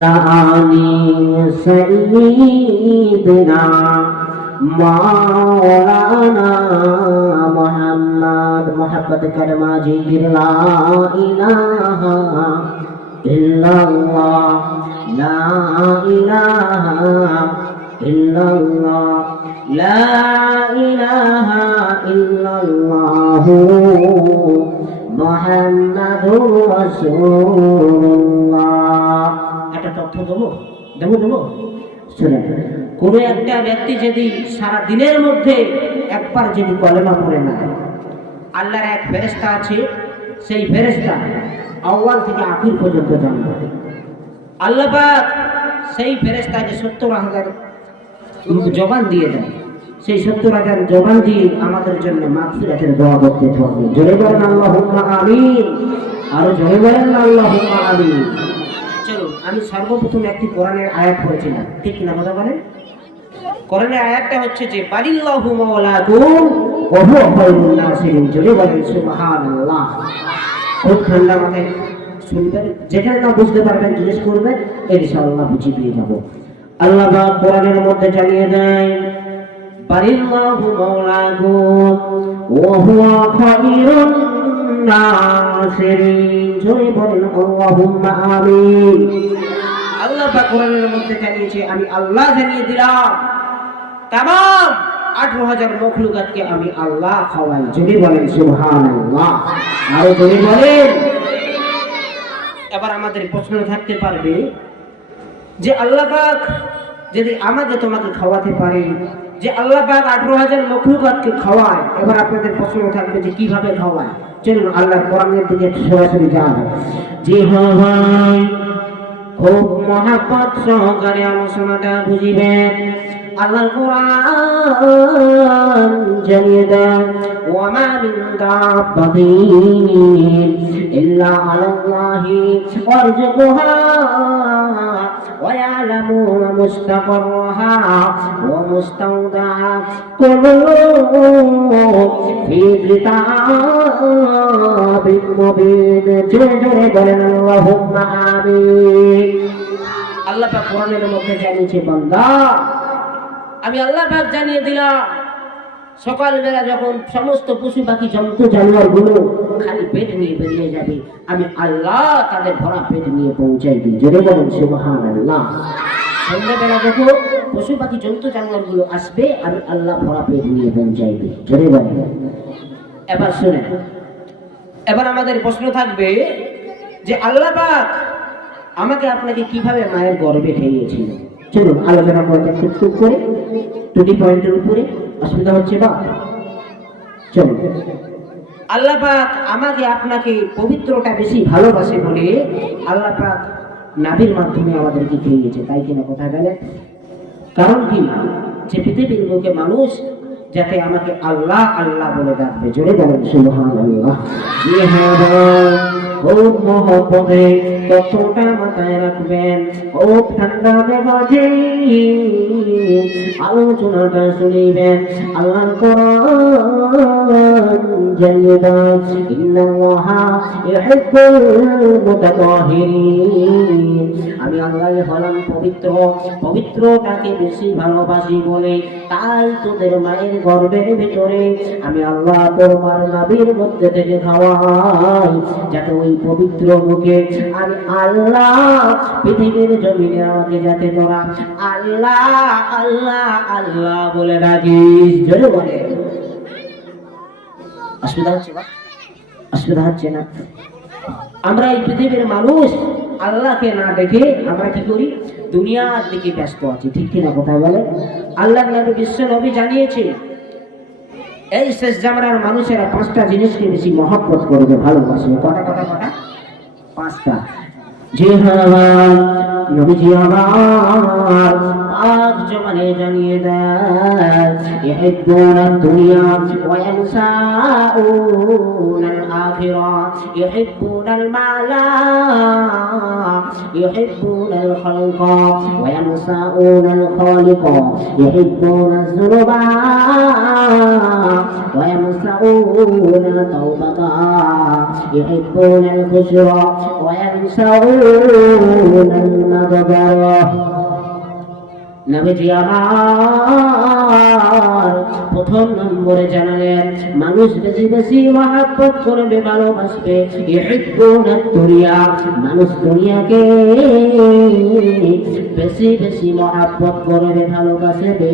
आली सईदना मौलाना मोहम्मद मोहब्बत करमा जिक्र ला इलाहा इल्लल्लाह ला इलाहा इल्लल्लाह ला इलाहा इल्लल्लाह मुहम्मदुर রাসূলুল্লাহ। একটা তথ্য দেবো শুনে, কোন একটা ব্যক্তি যদি সারা দিনের মধ্যে একবার যদি কলেমা পড়ে না, আল্লাহর এক ফেরেশতা আছে, সেই ফেরেশতা আউয়াল থেকে আখির পর্যন্ত জানবে। আল্লাহ পাক সেই ফেরেশতাকে ৭০,০০০ জবান দিয়ে দেন, সেই ৭০,০০০ জবান দিয়ে আমাদের জন্য মাগফিরাতের দোয়া করতে হবে। জোরে বলেন আল্লাহুম্মা আমিন, আরো জোরে বলেন আল্লাহুম্মা আমিন। চলো, আমি সর্বপ্রথম একটি কোরআনের আয়াত পড়েছিলাম, ঠিক কিনা কথা বলেন? কোরআনের আয়াতটা হচ্ছে যে বালিল্লাহু মাওলাকুম ওয়া হুয়া খায়রুন নাসিরিন। জোরে বলেন সুবহানাল্লাহ। খুব ঠান্ডা মাথায় শুনবেন, যেখানে না বুঝতে পারবেন জিজ্ঞেস করবেন, ইনশাআল্লাহ বুঝিয়ে দিয়ে যাবো। আল্লাহ পাক কোরআনের মধ্যে জানিয়ে দেয় বালিল্লাহু মাওলাকুম ওয়া হুয়া খায়রুন নাসিরিন। জোরে বলেন আল্লাহুম্মা আমিন। আল্লাহ পাক কোরআনের মধ্যে জানিয়েছে, আমি আল্লাহ জানিয়ে দিলাম तमाम 18,000 মখলুকাতকে আমি আল্লাহ খাওয়াই। জোরে বলেন সুবহানাল্লাহ, আরো জোরে বলেন। এবার আমাদের প্রশ্ন থাকতে পারবে যে আল্লাহ পাক যদি আমাকে তোমাকে খাওয়াতে পারে, যে আল্লাহ পাক 18,000 মখলুকাতকে খাওয়ায়, এবার আপনাদের প্রশ্ন থাকবে যে কিভাবে খাওয়ায়। চলুন আল্লাহর কোরআনের দিকে সরাসরি যাওয়া যায়। জি হ্যাঁ ভাই, খুব মহাব্বত সহকারে আলোচনাটা বুঝিবেন। আল্লাহর কোরআন জানিয়ে দেন ওয়া মা মিন দাব্বাতিন ইল্লা আলাল্লাহি ওয়ারযুকুহা ওয়া ইয়ালামু মুস্তাকাররাহা ওয়া মুস্তাওদাহা কুল্লুহু ফি কিতাবিন মুবিন। জোরে জোরে বলেন আল্লাহুম্মা আমিন। আল্লাহ পাক কোরআনের মধ্যে জানিয়েছে, বান্দা আমি আল্লাহ পাক জানিয়ে দিলাম সকালবেলা যখন সমস্ত পশু পাখি জন্তু জানোয়ার গুলো খালি পেট নিয়ে বেরিয়ে যাবে, আমি আল্লাহ তাদের ভরা পেট নিয়ে পৌঁছাই দিই। জোরে বলেন সুবহানাল্লাহ। সন্ধ্যাবেলা যখন পশু পাখি জন্তু জানোয়ার গুলো আসবে, আমি আল্লাহ ভরা পেট নিয়ে পৌঁছাই দিই। জোরে বলেন। এবার শুনে, এবার আমাদের প্রশ্ন থাকবে যে আল্লাহ পাক আমাকে আপনাকে কিভাবে মায়ের গর্ভে ঠেলিয়েছিল। চলুন আলোচনা করতে খুব করে দুটি পয়েন্টের উপরে, অসুবিধা হচ্ছে বা? চলুন, আল্লাহ পাক আমাকে আপনাকে পবিত্রটা বেশি ভালোবাসে বলে আল্লাহ পাক নাবির মাধ্যমে আমাদেরকে খেয়েছে, তাই কিনা কথা গেলে? কারণ কি, যে পৃথিবীর বুকে মানুষ যাতে আমাকে আল্লাহ আল্লাহ বলে ডাকবে। জোরে বলেন সুবহানাল্লাহ। খুব মহব্বতে কতটা মাথায় রাখবেন, খুব ঠান্ডা মেজাজে আলোচনাটা শুনিবেন। আল্লাহর কোরআন জানিয়ে দেয় ইন্নাল্লাহা ইউহিব্বুল মুতাতাহহিরিন। আমি আল্লাহ হলাম পবিত্র, পবিত্রটাকে বেশি ভালোবাসি বলে তাই তোদের মায়ের গর্ভের ভিতরে আমি আল্লাহ তোমার নবীর মধ্যে থেকে খাওয়াই, যাতে ওই পবিত্র মুখে আমি আল্লাহ পৃথিবীর জমিনে আমাকে যাতে তোরা আল্লাহ আল্লাহ আল্লাহ বলে ডাকিস। জোরে বলে। অসুবিধা হচ্ছে বা? অসুবিধা হচ্ছে না? আমরা এই পৃথিবীর মানুষ আল্লাহকে না দেখে আমরা কি করি, দুনিয়ার দিকে ব্যস্ত আছি, ঠিক কিনা কথা বলে? আল্লাহর নবী বিশ্ব নবী জানিয়েছে এই শেষ জামানার মানুষেরা 5টা জিনিসকে বেশি মহব্বত করবে, ভালোবাসবে। কটা কটা কটা? 5টা। জি হ্যাঁ নবীজি আমার পাক জবানে জানিয়ে দেয় ইহিব্বুনা দুনিয়া ওয়া ইয়ানসাউনাল আখিরা ইহিব্বুনাল মালা ইহিব্বুনাল খালকা ওয়া ইয়ানসাউনাল খালিকা ইহিব্বুনাজ যুনুবা ওয়া ইয়ানসাউনা তাওবাতা ইহিব্বুনাল খুশরা ওয়া ইয়ানসাউনাল মাগফিরা। নবীজি আমার প্রথম নম্বরে জানালেন মানুষ বেশি বেশি মহব্বত করবে, ভালোবাসবে। ইহিব্বুনাদ দুনিয়া, মানুষ দুনিয়াকে বেশি বেশি মহব্বত করবে, ভালোবাসবে।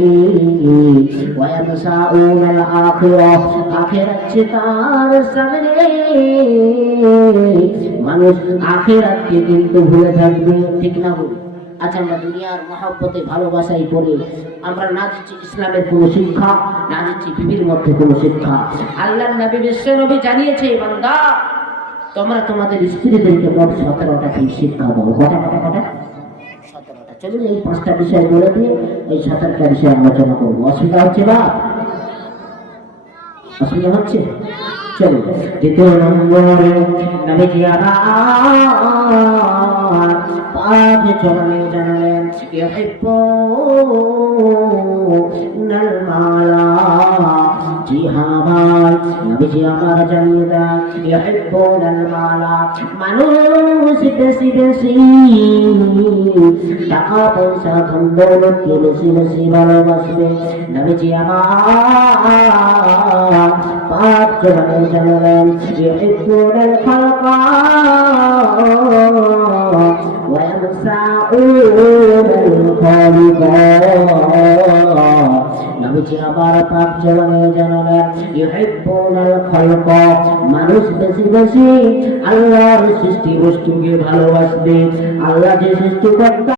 ওয়া ইয়ানসাউনাল আখিরাহ, আখিরাত তার সামনে মানুষ আখিরাতকে কিন্তু ভুলে থাকবে, ঠিক না? আচ্ছা, আমরা দুনিয়ার মহব্বতে ভালোবাসাই বলি, আমরা না দিচ্ছি ইসলামের কোনো শিক্ষা, না দিচ্ছি বিবির মধ্যে কোনো শিক্ষা। আল্লাহর নবী বিশ্ব নবী জানিয়েছে, বান্দা তোমরা তোমাদের স্ত্রীদেরকে মোট 17টা শিক্ষা দাও। কটা? 17টা। চলুন এই 5টা বিষয় বলে দিয়ে এই 17টা বিষয় আলোচনা করবো। অসুবিধা হচ্ছে বা অসুবিধা হচ্ছে? চলো দ্বিতীয় নম্বরে নবীজি আমার পাক জবানে জানালেন ইহিব্বুনাল মালা। জি হ্যাঁ ভাই, নবীজি আমার জানিয়ে দেন ইহিব্বুনাল মালা, মানুষ বেশি বেশি টাকা পয়সা ধন দৌলতকে বেশি বেশি ভালোবাসবে। নবীজি আমার পাক জবানে জানালেন ইহিব্বুনাল খালকা ওয়া ইয়ানসাউনাল খালিকা। নবীজি আবার পাক জবানে জানালেন ইহিব্বুনাল খালকা, মানুষ বেশি বেশি আল্লাহর সৃষ্টি বস্তুকে ভালোবাসবে। আল্লাহ যে সৃষ্টিকর্তা